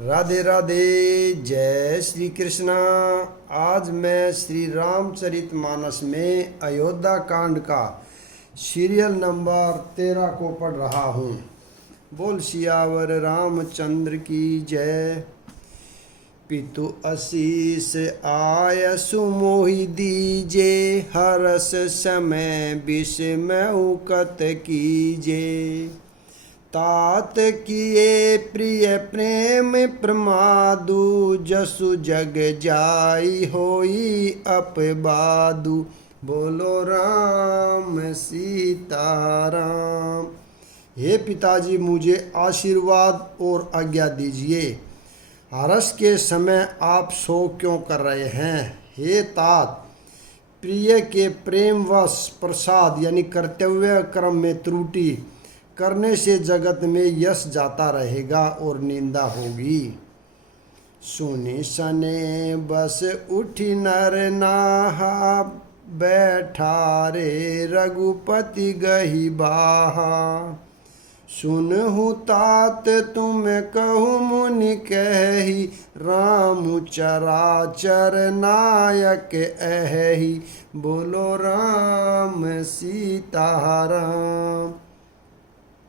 राधे राधे। जय श्री कृष्णा। आज मैं श्री रामचरितमानस में अयोध्या कांड का सीरियल नंबर 13 को पढ़ रहा हूँ। बोल सियावर रामचंद्र की जय। पितु आशीष आय सुमोहि दीजे, हरस समय विषमय उकत कीजे। तात किए प्रिय प्रेम प्रमादु, जसु जग जाई होई अपबादु। बोलो राम सीताराम। हे पिताजी, मुझे आशीर्वाद और आज्ञा दीजिए। हरस के समय आप शोक क्यों कर रहे हैं? हे तात, प्रिय के प्रेमवश प्रसाद यानी कर्तव्य क्रम में त्रुटि करने से जगत में यश जाता रहेगा और निंदा होगी। सुनि सने बस उठी नर नाहा, बैठा रे रघुपति गही बाहा। सुनहु तात तुम कहु मुनि कही, राम चराचर नायक अहि। बोलो राम सीताराम।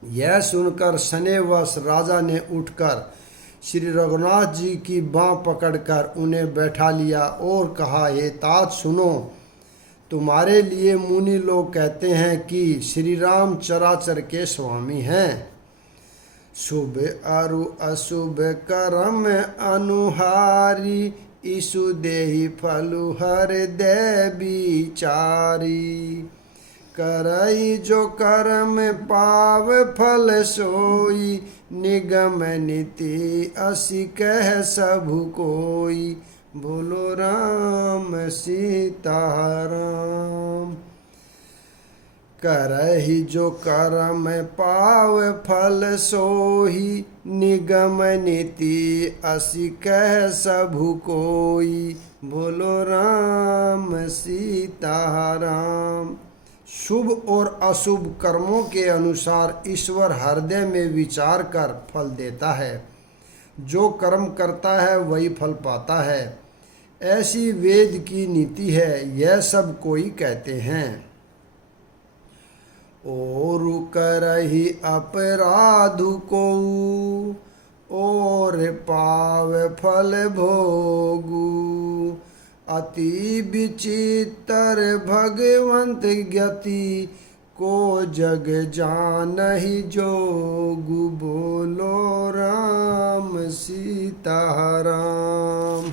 यह सुनकर सनेवश राजा ने उठकर श्री रघुनाथ जी की बाँह पकड़कर उन्हें बैठा लिया और कहा, हे तात सुनो, तुम्हारे लिए मुनि लोग कहते हैं कि श्री राम चराचर के स्वामी हैं। शुभ अरु अशुभ कर्म अनुहारी, ईसु देहि फलु हृदय बिचारी। करई जो कर्म पाव फल सोई, निगम नीति असी कह सबु कोई। बोलो राम सीताराम। करहि जो कर्म पाव फल सोही, निगम नीति असी कह सबु कोई। बोलो राम सीताराम। शुभ और अशुभ कर्मों के अनुसार ईश्वर हृदय में विचार कर फल देता है। जो कर्म करता है वही फल पाता है, ऐसी वेद की नीति है, यह सब कोई कहते हैं। और करहि अपराधु को, और पाव फल भोगू। अति विचित्र भगवंत गति, को जग जानहि जोगु। बोलो राम सीताराम।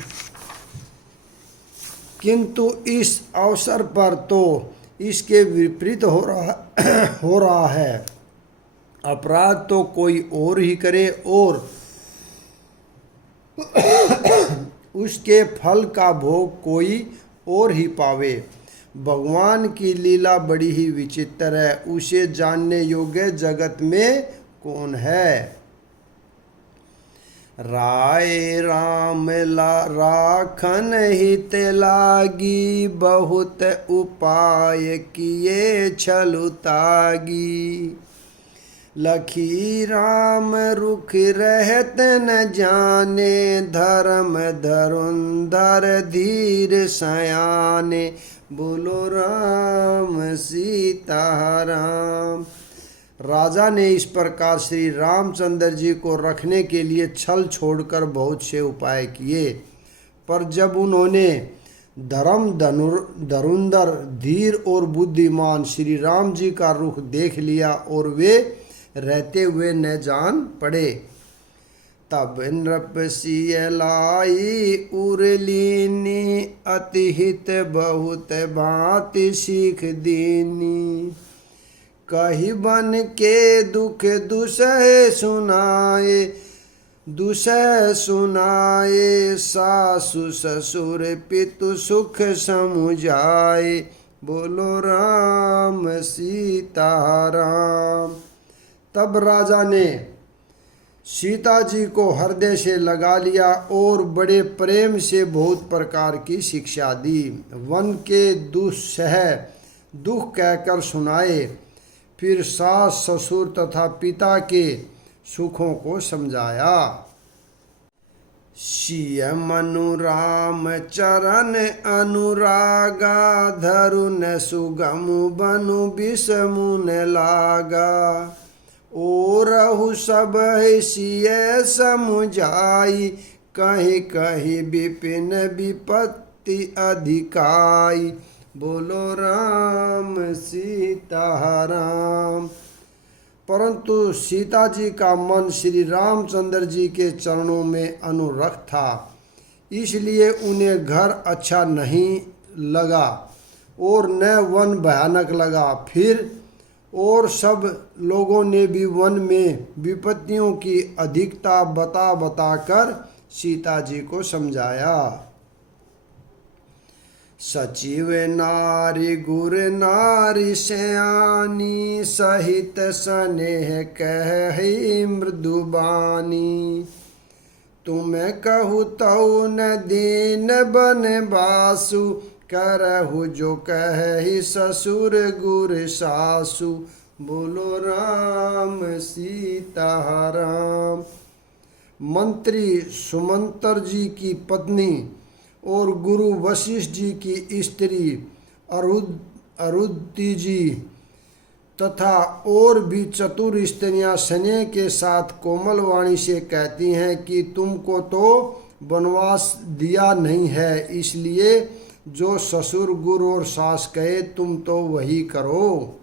किंतु इस अवसर पर तो इसके विपरीत हो रहा है। अपराध तो कोई और ही करे और उसके फल का भोग कोई और ही पावे। भगवान की लीला बड़ी ही विचित्र है, उसे जानने योग्य जगत में कौन है। राय राम राखन हित लागी, बहुत उपाय किए छलु तागी। लखी राम रुख रहत न जाने, धर्म धरुंधर धीर सयाने। बोलो राम सीताराम। राजा ने इस प्रकार श्री रामचंद्र जी को रखने के लिए छल छोड़कर बहुत से उपाय किए, पर जब उन्होंने धर्म धरुंधर धीर और बुद्धिमान श्री राम जी का रुख देख लिया और वे रहते हुए न जान पड़े, तब नृप सिय लाई उरलीनी। अति हित बहुत भांति सीख दीनी। कही बन के दुख दुसह सुनाए, दुसह सुनाए। सासु ससुर पितु सुख समुझाए। बोलो राम सीताराम। तब राजा ने सीता जी को हृदय से लगा लिया और बड़े प्रेम से बहुत प्रकार की शिक्षा दी। वन के दुस्सह दुख कहकर सुनाए, फिर सास ससुर तथा पिता के सुखों को समझाया। सिय मनु राम चरण अनुरागा, धरुन सुगम बनु विषमु न लागा। ओरहु सब सिय समुझाई, कहीं कहीं विपिन विपत्ति अधिकाई। बोलो राम सीताराम। परंतु सीता जी का मन श्री रामचंद्र जी के चरणों में अनुरक्त था, इसलिए उन्हें घर अच्छा नहीं लगा और न वन भयानक लगा। फिर और सब लोगों ने भी वन में विपत्तियों की अधिकता बता बताकर सीता जी को समझाया। सचिव नारी गुर नारी सयानी, सहित स्नेह कहि मृदुबानी। तुम्हें कहु तौ न दीन बन बासु, करहु जो कहि ससुर गुर सासु। बोलो राम सीताराम। मंत्री सुमंतर जी की पत्नी और गुरु वशिष्ठ जी की स्त्री अरुद्धि जी तथा और भी चतुर स्त्रियां स्नेह के साथ कोमल वाणी से कहती हैं कि तुमको तो वनवास दिया नहीं है, इसलिए जो ससुर गुरु और सास कहे तुम तो वही करो।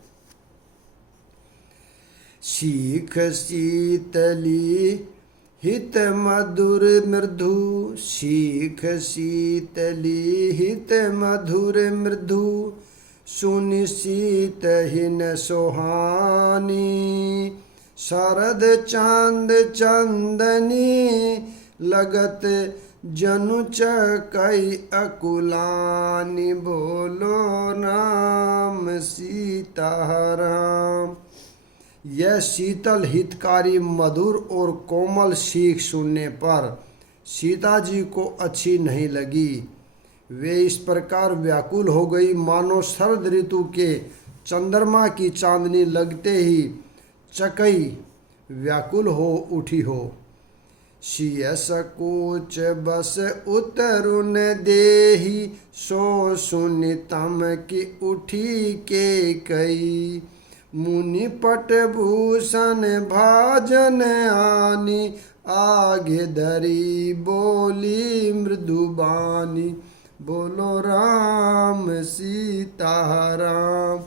सीख शीतली हित मधुर मृदु, सीख शीतली हित मधुर मृदु। सुनि शीतहीन सोहानी, शरद चांद चंदनी। लगत जनु चकई अकुलानी। बोलो राम सीताराम। यह शीतल हितकारी मधुर और कोमल सीख सुनने पर सीता जी को अच्छी नहीं लगी। वे इस प्रकार व्याकुल हो गई मानो शरद ऋतु के चंद्रमा की चांदनी लगते ही चकई व्याकुल हो उठी हो। सिय सकोच बस उतरुन देही, सो सुनि तम की उठी के कई। मुनि पट भूषण भाजन आनी, आगे धरी बोली मृदुबानी। बोलो राम सीताराम।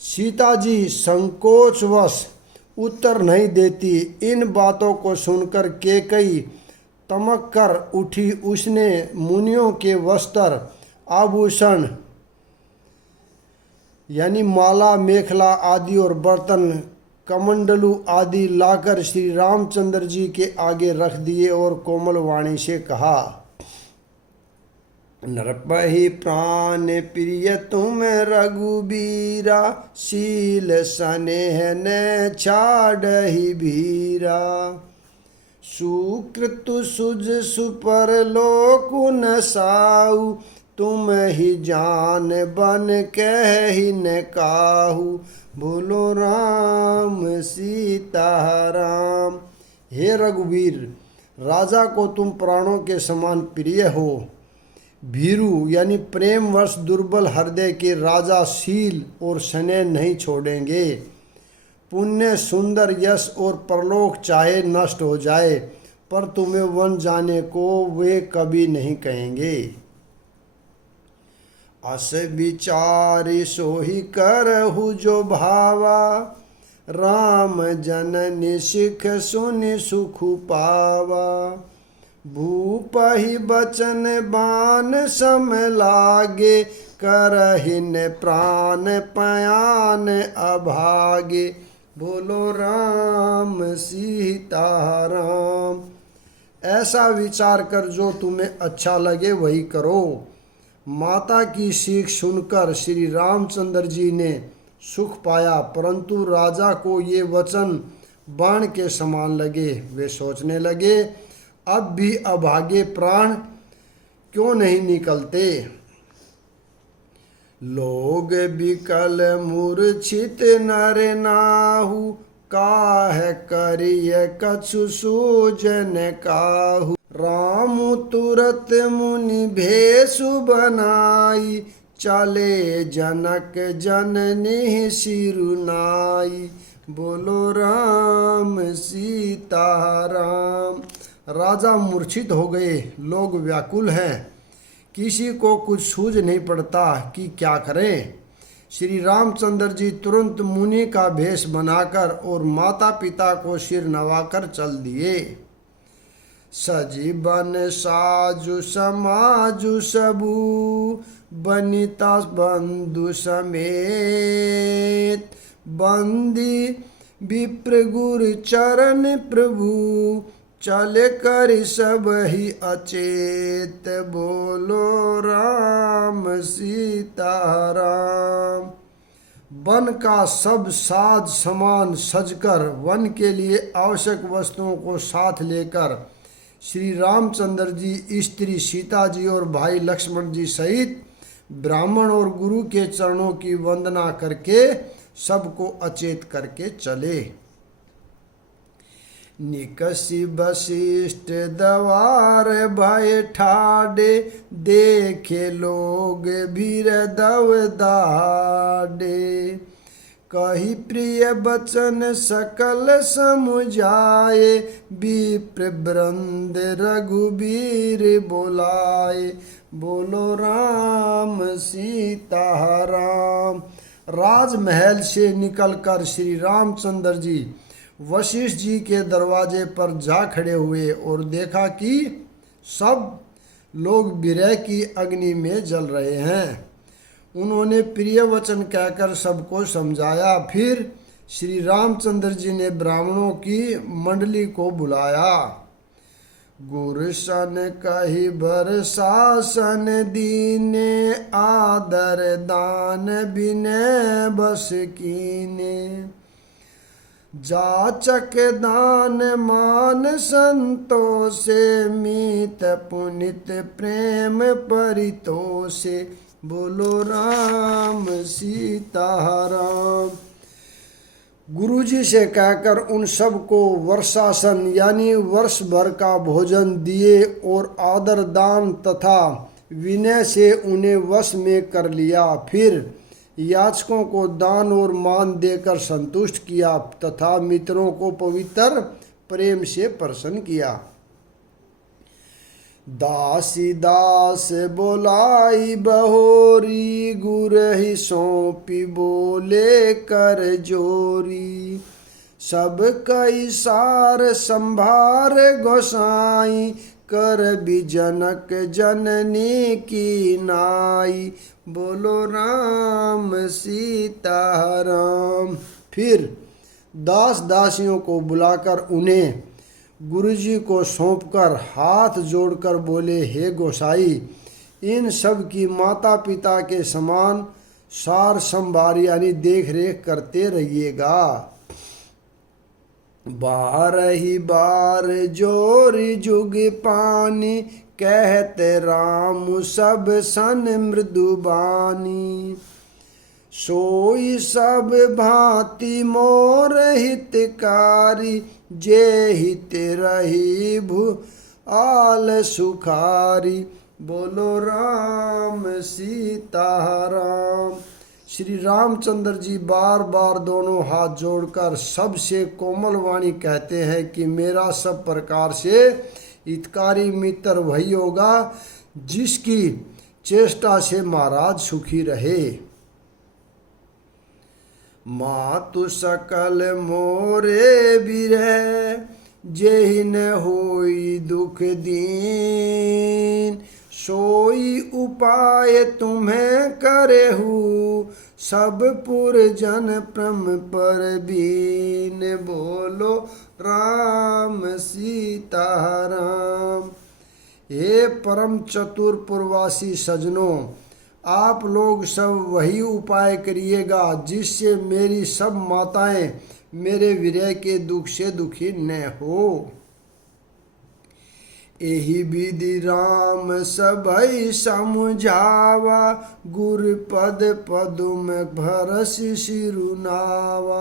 सीता जी संकोचवश उत्तर नहीं देती। इन बातों को सुनकर केकई तमक कर उठी। उसने मुनियों के वस्त्र आभूषण यानी माला मेखला आदि और बर्तन कमंडलू आदि लाकर श्री रामचंद्र जी के आगे रख दिए और कोमल वाणी से कहा, नरपहि प्राण प्रिय तुम रघुबीरा, शील स्नेह न छाड़हि भीरा। सुकृतु सुज सुपर लोकुन साहु, तुम ही जान बन कहि न काहू। बोलो राम सीताराम। हे रघुवीर, राजा को तुम प्राणों के समान प्रिय हो। भीरु यानी प्रेमवश दुर्बल हृदय के राजा शील और स्नेह नहीं छोड़ेंगे। पुण्य सुंदर यश और परलोक चाहे नष्ट हो जाए, पर तुम्हें वन जाने को वे कभी नहीं कहेंगे। अस विचारि सोहि करहु जो भावा, राम जननी सिख सुनि सुख पावा। भूपहि बचन बान सम लागे, करहिन प्राण पयान अभागे। बोलो राम सीताराम। ऐसा विचार कर जो तुम्हें अच्छा लगे वही करो। माता की सीख सुनकर श्री रामचंद्र जी ने सुख पाया, परंतु राजा को ये वचन बाण के समान लगे। वे सोचने लगे, अब भी अभागे प्राण क्यों नहीं निकलते। लोग बिकल मूर्छित नर नाहु, काह करिय कछु सूझन काहू। राम तुरत मुनि भेषु बनाई, चले जनक जननी सिरुनाई। बोलो राम सीता राम। राजा मूर्छित हो गए, लोग व्याकुल हैं, किसी को कुछ सूझ नहीं पड़ता कि क्या करें। श्री रामचंद्र जी तुरंत मुनि का भेष बनाकर और माता पिता को सिर नवाकर चल दिए। सजीवन साजु समाजु सबू, बनिता बंधु समेत, बंदी विप्र गुरु चरण प्रभु, चल कर सब ही अचेत। बोलो राम सीता राम। वन का सब साज सामान सजकर वन के लिए आवश्यक वस्तुओं को साथ लेकर श्री रामचंद्र जी स्त्री सीता जी और भाई लक्ष्मण जी सहित ब्राह्मण और गुरु के चरणों की वंदना करके सबको अचेत करके चले। निकसी वशिष्ठ दवार भय ठाडे, देखे लोग भीर दव दाडे। कही प्रिय बचन सकल समुझाए, विप्र वृंद रघुबीर बोलाए। बोलो राम सीता राम। राजमहल से निकलकर श्री रामचंद्र जी वशिष्ठ जी के दरवाजे पर जा खड़े हुए और देखा कि सब लोग विरह की अग्नि में जल रहे हैं। उन्होंने प्रिय वचन कहकर सबको समझाया। फिर श्री रामचंद्र जी ने ब्राह्मणों की मंडली को बुलाया। गुरुसन कही बर शासन दीने, आदर दान विनय बस कीने। जाचक दान मान संतोषे, मीत पुनित प्रेम परितोषे। बोलो राम सीता राम। गुरुजी से कहकर उन सब को वर्षासन यानी वर्ष भर का भोजन दिए और आदर दान तथा विनय से उन्हें वश में कर लिया। फिर याचकों को दान और मान देकर संतुष्ट किया तथा मित्रों को पवित्र प्रेम से प्रसन्न किया। दासी दास बोलाई बहोरी, गुरहि सौंपी बोले कर जोरी। सब कई सार संभार गोसाई, कर बिजनक जननी की नाई। बोलो राम सीता राम। फिर दास दासियों को बुलाकर उन्हें गुरुजी को सौंपकर हाथ जोड़कर बोले, हे गोसाई, इन सब की माता पिता के समान सार संभार यानी देख रेख करते रहिएगा। बार ही बार जोरी जुग पानी, कहते राम सब सन मृदुबानी। सोई सब भांति मोर हितकारी, जे हित रही भू आल सुखारी। बोलो राम सीता राम। श्री रामचंद्र जी बार बार दोनों हाथ जोड़कर सबसे कोमल वाणी कहते हैं कि मेरा सब प्रकार से हितकारी मित्र वही होगा जिसकी चेष्टा से महाराज सुखी रहे। मातु सकल मोरे बिरह, जेहि न होई दुख दीन। सोई उपाय तुम्हें करेहु, सब पुरजन प्रम पर बीन। बोलो राम सीता राम। हे परम चतुर पुरवासी सजनों, आप लोग सब वही उपाय करिएगा जिससे मेरी सब माताएं मेरे विरह के दुख से दुखी न हो। एहि विधि राम सबई समझावा, गुर पद पदुम भरस सिरुनावा।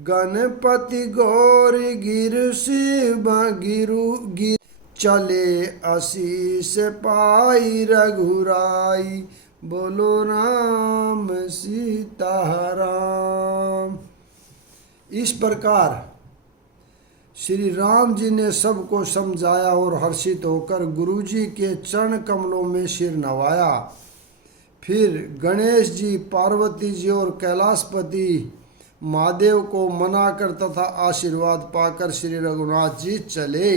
गणपति गौरी गिर शिव गिरु गिर चले आशीष पाई रघुराई। बोलो राम सीता राम। इस प्रकार श्री राम जी ने सबको समझाया और हर्षित होकर गुरुजी के चरण कमलों में सिर नवाया। फिर गणेश जी, पार्वती जी और कैलाशपति महादेव को मनाकर तथा आशीर्वाद पाकर श्री रघुनाथ जी चले।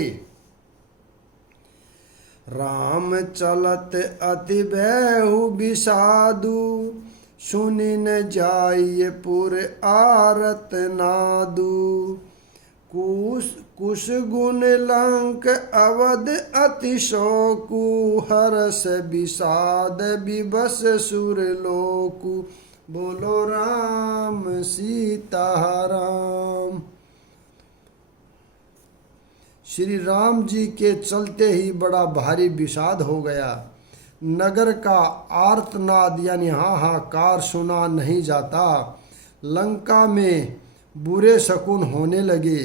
राम चलत अति भयहु विषादु, सुनि न जाइए पुर आरत नादु। कुश गुण लंक अवध अति शोकु, हरस विषाद विबस सुर लोकु। बोलो राम सीता राम। श्री राम जी के चलते ही बड़ा भारी विषाद हो गया। नगर का आर्तनाद यानी हाहाकार सुना नहीं जाता। लंका में बुरे शकुन होने लगे।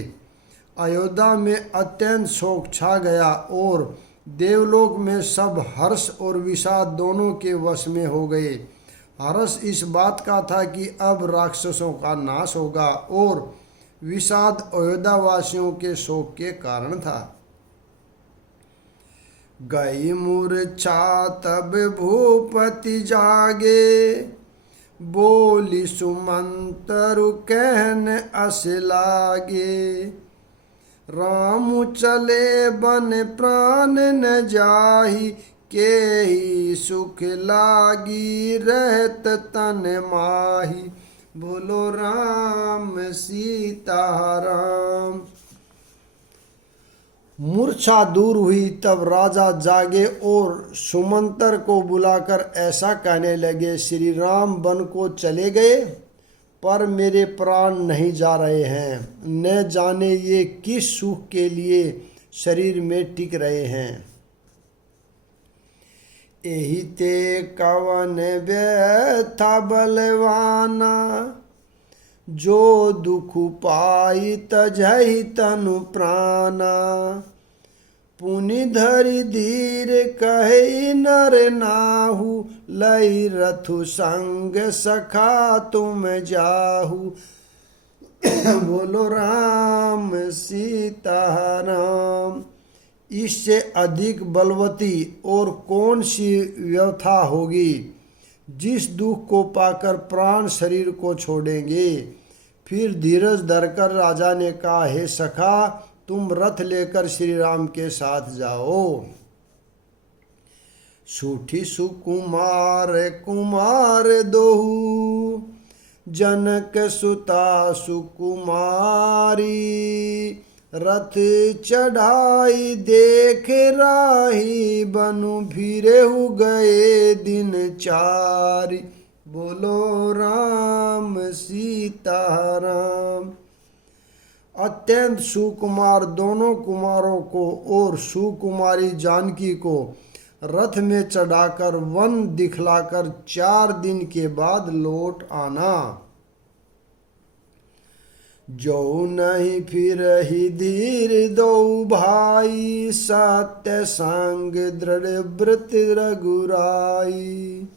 अयोध्या में अत्यंत शोक छा गया और देवलोक में सब हर्ष और विषाद दोनों के वश में हो गए। हर्ष इस बात का था कि अब राक्षसों का नाश होगा और विषाद अयोध्यावासियों के शोक के कारण था। गई मूर्छा तब भूपति जागे, बोली सुमंतरु कहन अस लागे। राम चले बन प्राण न जाहि, के ही सुख लागी रहत तन माही। बोलो राम सीता राम। मूर्छा दूर हुई तब राजा जागे और सुमंतर को बुलाकर ऐसा कहने लगे, श्री राम वन को चले गए पर मेरे प्राण नहीं जा रहे हैं। न जाने ये किस सुख के लिए शरीर में टिक रहे हैं। एहि ते कवन व्यथा बलवाना, जो दुख पाई तजहि तनु प्राणा। पुनि धरि धीर कहे नर नाहु, लई रथु संग सखा तुम जाहु। बोलो राम सीता राम। इससे अधिक बलवती और कौन सी व्यथा होगी। जिस दुख को पाकर प्राण शरीर को छोड़ेंगे। फिर धीरज धरकर राजा ने कहा, हे सखा तुम रथ लेकर श्री राम के साथ जाओ। सूठी सुकुमार कुमार दोहु, जनक सुता सुकुमारी। रथ चढ़ाई देख राही, बनु फिरेहु गए दिन चारि। बोलो राम सीता राम। अत्यंत सुकुमार दोनों कुमारों को और सुकुमारी जानकी को रथ में चढ़ाकर वन दिखलाकर 4 दिन के बाद लौट आना। जो नहीं फिर ही धीर दो भाई, सत्य संग दृढ़ व्रत रघुराई।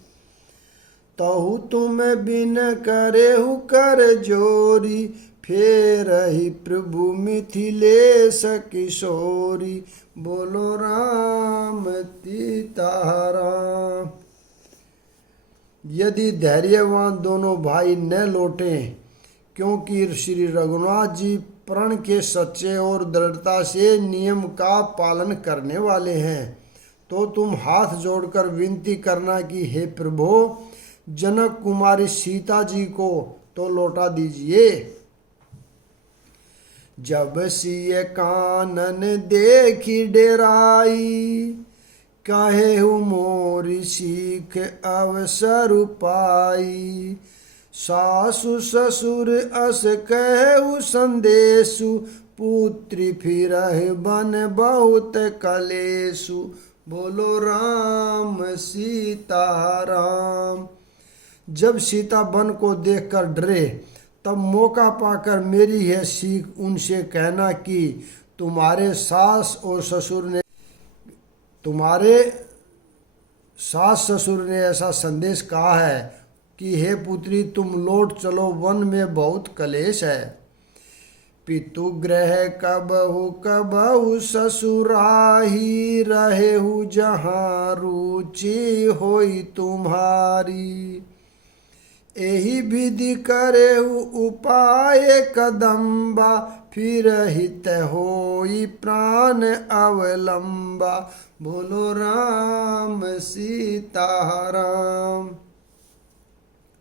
तहु तुम बिन करेहु कर जोरी, फेर ही प्रभु मिथिलेश किशोरी। बोलो राम सीता राम। यदि धैर्यवान दोनों भाई न लौटे, क्योंकि श्री रघुनाथ जी प्रण के सच्चे और दृढ़ता से नियम का पालन करने वाले हैं, तो तुम हाथ जोड़कर विनती करना कि हे प्रभु, जनक कुमारी सीता जी को तो लौटा दीजिए। जब सिय कानन देखी डेराई, कहेहु मोरी सीख अवसर पाई। सासु ससुर अस कहु संदेशु, पुत्री फिरहि बन बहुत कलेशु। बोलो राम सीता राम। जब सीता वन को देखकर डरे तब मौका पाकर मेरी यह सीख उनसे कहना कि तुम्हारे सास ससुर ने ऐसा संदेश कहा है कि हे पुत्री, तुम लौट चलो, वन में बहुत कलेश है। पितु ग्रह कबहु कबहु ससुराही, रहेहु जहाँ रुचि होई तुम्हारी। एही विधि करेहु उपाय कदम्बा, फिर हित होई प्राण अवलंबा। बोलो राम सीता राम।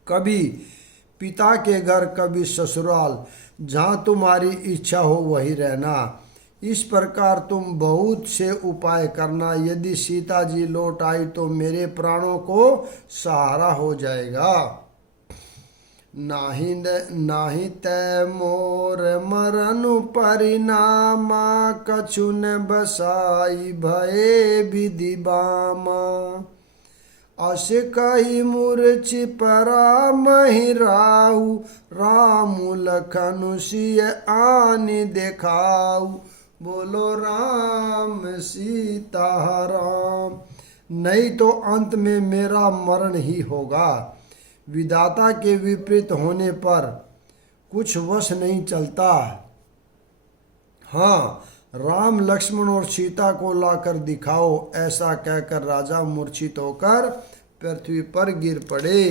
कभी पिता के घर, कभी ससुराल, जहाँ तुम्हारी इच्छा हो वहीं रहना। इस प्रकार तुम बहुत से उपाय करना। यदि सीता जी लौट आई तो मेरे प्राणों को सहारा हो जाएगा। नाही तै मोर मरनु परिणामा, कछु न बसाई भये विधि बामा। अस कही मूर्छि परामहि राहु, राम लखन सिय आनि देखाऊ। बोलो राम सीता राम। नहीं तो अंत में मेरा मरण ही होगा। विधाता के विपरीत होने पर कुछ वश नहीं चलता। हाँ, राम लक्ष्मण और सीता को लाकर दिखाओ। ऐसा कहकर राजा मूर्छित होकर पृथ्वी पर गिर पड़े।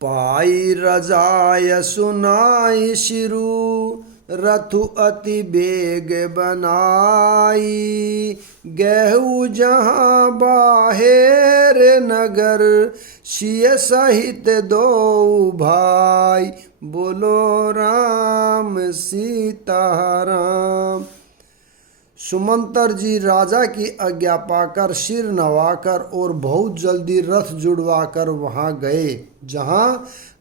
पाई रजाय सुनाई शिरु, रथु अति बेग बनाई। गहु जहाँ बाहेर नगर, सिय सहित दो भाई। बोलो राम सीता राम। सुमंतर जी राजा की आज्ञा पाकर, सिर नवाकर और बहुत जल्दी रथ जुड़वाकर वहां गए, जहां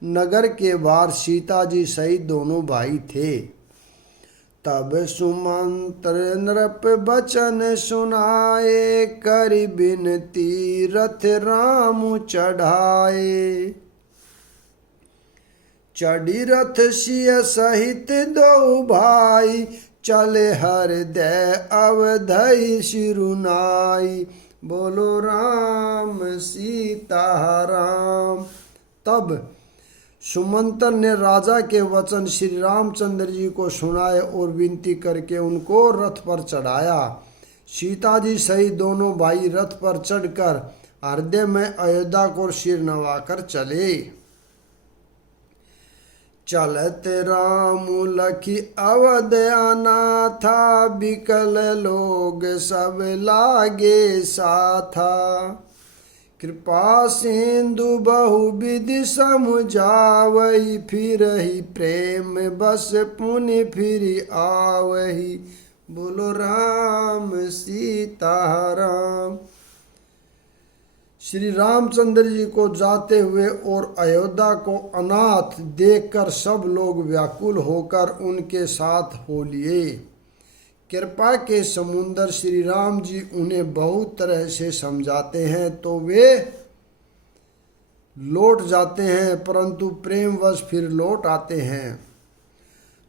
नगर के बाहर सीता जी सहित दोनों भाई थे। तब सुमंत्र नृप बचन सुनाए, करि बिनती रथ राम चढ़ाए। चढ़ी रथ सिय सहित दो भाई, चले हृदय अवधि शिरुनाई। बोलो राम सीता राम। तब सुमंतर ने राजा के वचन श्री रामचंद्र जी को सुनाए और विनती करके उनको रथ पर चढ़ाया। सीता जी सहित दोनों भाई रथ पर चढ़कर हृदय में अयोध्या को सिर नवाकर चले। चलत राम लखी अवध आना था, बिकल लोग सब लागे साथा। कृपा सिंधु बहुविधि समुझावही, फिर ही प्रेम बस पुनि फिर आवही। बोलो राम सीता राम। श्री रामचंद्र जी को जाते हुए और अयोध्या को अनाथ देखकर सब लोग व्याकुल होकर उनके साथ हो लिए। कृपा के समुंदर श्री राम जी उन्हें बहुत तरह से समझाते हैं तो वे लौट जाते हैं, परंतु प्रेमवश फिर लौट आते हैं।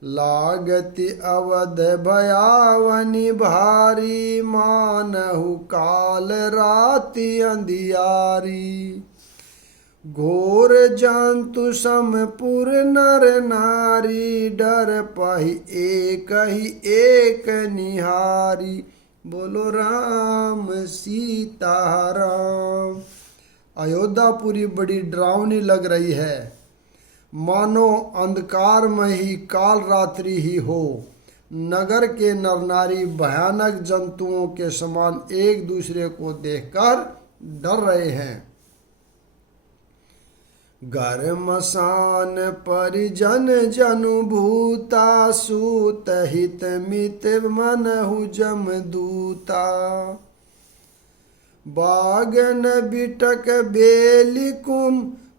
लागति अवध भयावनि भारी, मानहु काल राति अंधियारी। घोर जंतु समपुर नर नारी, डर पाहि एक ही एक निहारी। बोलो राम सीता राम। अयोध्यापुरी बड़ी डरावनी लग रही है, मानो अंधकार में ही काल रात्रि ही हो। नगर के नर नारी भयानक जंतुओं के समान एक दूसरे को देखकर डर रहे हैं। घर मसान परिजन जनु भूता, सूत हित मित मनहु जम दूता। बागन बिटक बेली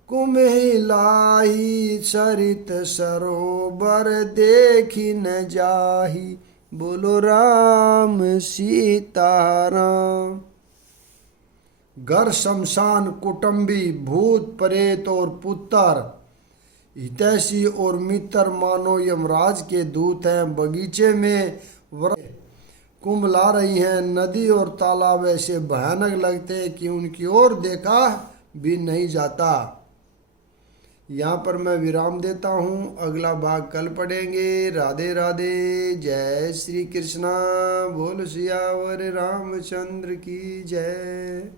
कुम्हिलाही, सरित सरोवर देखी न जाही। बोलो राम सीता राम। घर शमशान कुटुंबी भूत प्रेत और पुत्र हितैषी और मित्र मानो यमराज के दूत हैं। बगीचे में कुंभला रही हैं। नदी और तालाब ऐसे भयानक लगते हैं कि उनकी ओर देखा भी नहीं जाता। यहाँ पर मैं विराम देता हूँ, अगला भाग कल पढ़ेंगे। राधे राधे, जय श्री कृष्णा, बोल सियावर रामचंद्र की जय।